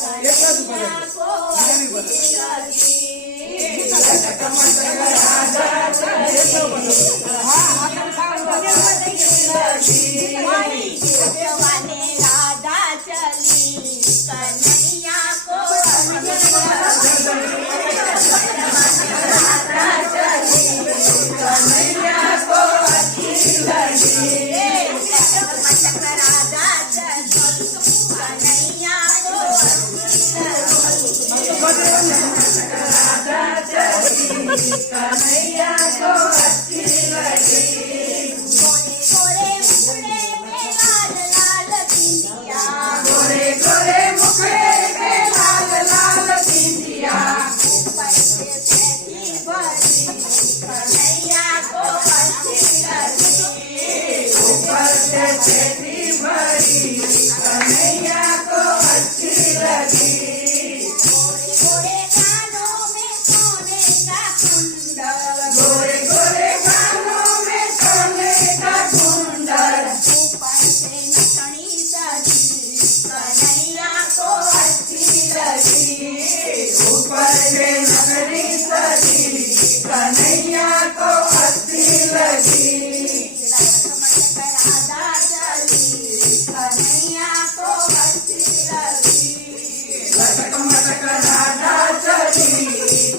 कन्हैया को अच्छी लगी। माई जवाने राधा चली कन्हैया को कन्हैया को अच्छी लगी। राधा चली कन्हैया को राधा चली कन्हैया को अच्छी लगी। गोरे गोरे मुखड़े में लाल लाल बिंदिया गोरे गोरे मुखड़े पे छेती भरी कन्हैया को अच्छी लगी। गोरे गोरे कानों में सोने का कुंडल ऊपर से नथनी सजी कन्हैया को अच्छी लगी। ऊपर से नगरी सजी कन्हैया को अच्छी लगी। राधा चली कन्हैया को अच्छी लगी। लटक मटक राधा चली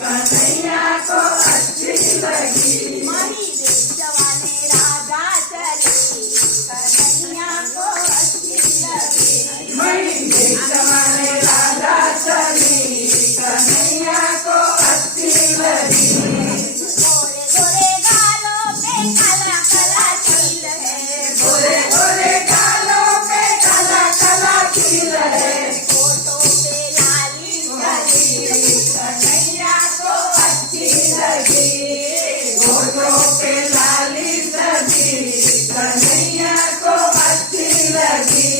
कन्हैया को अच्छी लगी। मणि जवाने राधा चली कन्हैया को अच्छी लगी। मणि जमाने राधा चली कन्हैया को अच्छी लगी। गोरे गोरे गालों पे काला काला तिल है। गोरे गोरे गालों पे काला काला तिल है। फोटो पे लाली सजी कन्हैया को अच्छी लगी। फोटो पे लाली सजी कन्हैया को अच्छी लगी।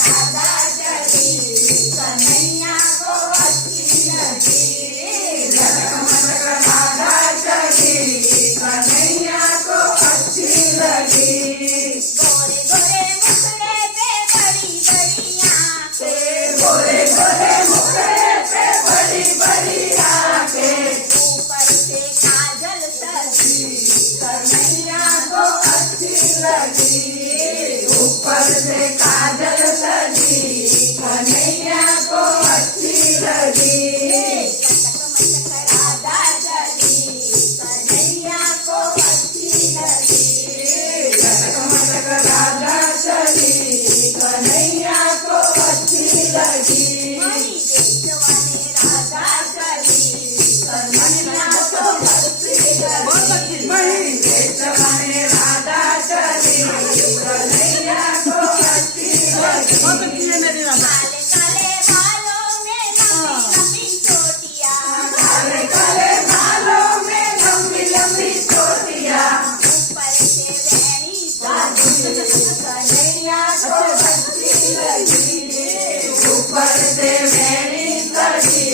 राधा चली कन्हैया को अच्छी लगी। लटक मटक राधा चली कन्हैया को अच्छी लगी। गोरे गोरे मुखड़े पे बड़ी बड़ी आंखें। गोरे गोरे मुखड़े पे बड़ी बड़ी आंखें ऊपर से काजल सजी कन्हैया को अच्छी लगी। ऊपर से काजल सजी कन्हैया को अच्छी लगी। राधा चली कन्हैया को अच्छी लगी। लटक मटक राधा चली कन्हैया को अच्छी लगी। मणि जवाने राधा चली कन्हैया को अच्छी लगी। मणि जमाने राधा चली कन्हैया को अच्छी लगी। काले काले बालों में लंबी लंबी चोटियां। काले काले बालों में लंबी लंबी चोटियां ऊपर से वैणी सजी कन्हैया को अच्छी लगी। ऊपर से मैनी सजी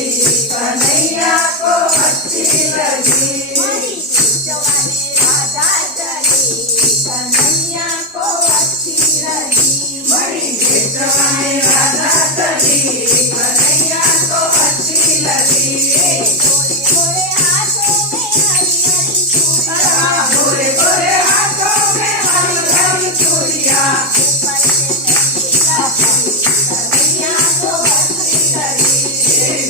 कन्हैया को अच्छी लगी। मणि जवाने राधा चली कन्हैया को अच्छी लगी। मणि जमाने राधा चली कन्हैया को अच्छी लगी। गोरे गोरे हाथों में हरी हरी चूड़ियां। गोरे गोरे हाथों में हरी हरी चूड़ियां ऊपर से मेहंदी लगी कन्हैया को अच्छी लगी।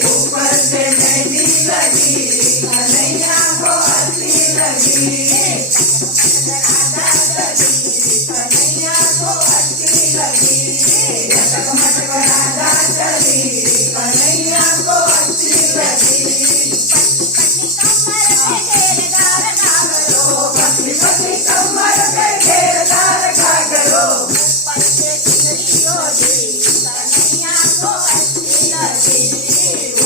ऊपर से मेहंदी लगी कन्हैया को अच्छी लगी। राधा चली कन्हैया को अच्छी लगी। लटक मटक राधा चली कन्हैया को अच्छी लगी। पतली कमर पे घेरदार घाघरो। पतली पतली कमर पे घेरदार घाघरो ऊपर से चुनरी ओढ़ी कन्हैया को अच्छी लगी।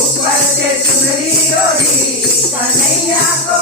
ऊपर से चुनरी ओढ़ी कन्हैया को